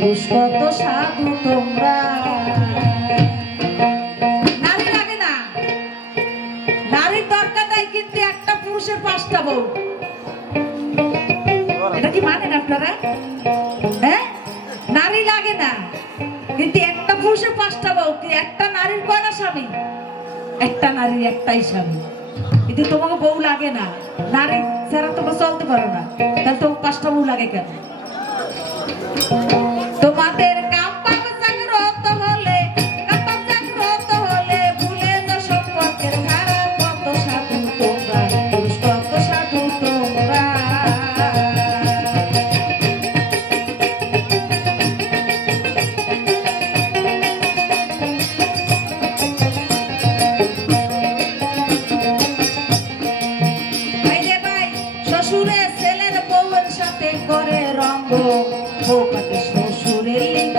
পুরুষ কত সাধু তোমরা। নারী লাগে না। নারীর দরকার নাই কিন্তু একটা পুরুষের পাঁচটা বউ। এটা কি মানেন আপনারা? হ্যাঁ? নারী লাগে না। কিন্তু একটা পুরুষের পাঁচটা বউ একটা নারীর কয়টা স্বামী? একটা নারীর একটাই স্বামী। কিন্তু তোমাকে বউ লাগে না। নারী ছাড়া তোমরা চলতে পারো না। তাহলে তোমার পাঁচটা বউ লাগে কেন? तो माते ছেলের বউয়ের সাথে করে রঙ্গ। শ্বশুরের লিঙ্গ।